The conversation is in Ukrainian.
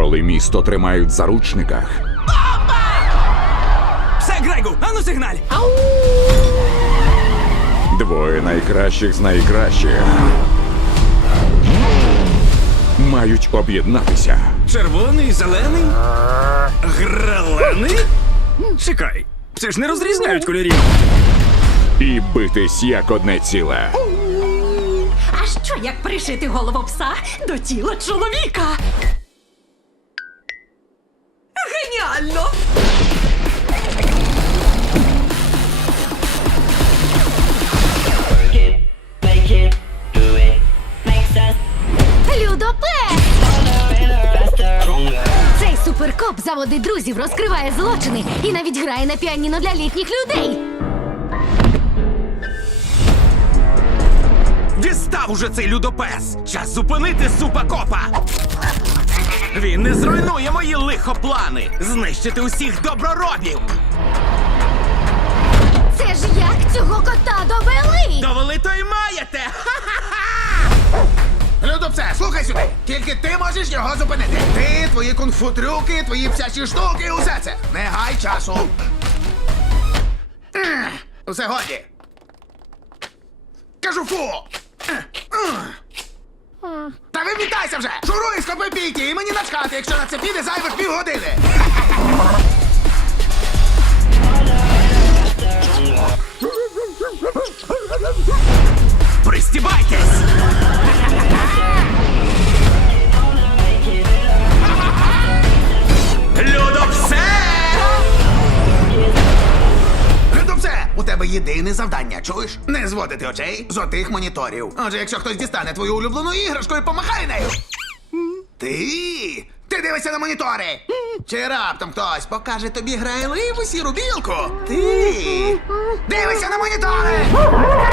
Коли місто тримають заручниках. Бомба! Все, Грегу, ану сигналь! Ау! Двоє найкращих з найкращих мають об'єднатися. Червоний, зелений, грелений. Чекай, це ж не розрізняють кольорів. І битись як одне ціле. А що як пришити голову пса до тіла чоловіка? заводить друзів, розкриває злочини і навіть грає на піаніно для літніх людей. Дістав уже цей людопес! Час зупинити супа копа! Він не зруйнує мої лихоплани! Знищити усіх доброробів! Слухай тільки ти можеш його зупинити. Ти, твої кунг-фу трюки, твої всячі штуки, усе це. Не гай часу. Усе годі. Кажу фу. Та вимітайся вже! Шуруй, схопи пійки і мені начхати, якщо на це піде зайвих півгодини. єдине завдання, чуєш? Не зводити очей з отих моніторів. Отже, якщо хтось дістане твою улюблену іграшку і помахає нею. Ти Ти дивишся на монітори! Чи раптом хтось покаже тобі грайливу сіру білку? Ти дивишся на монітори!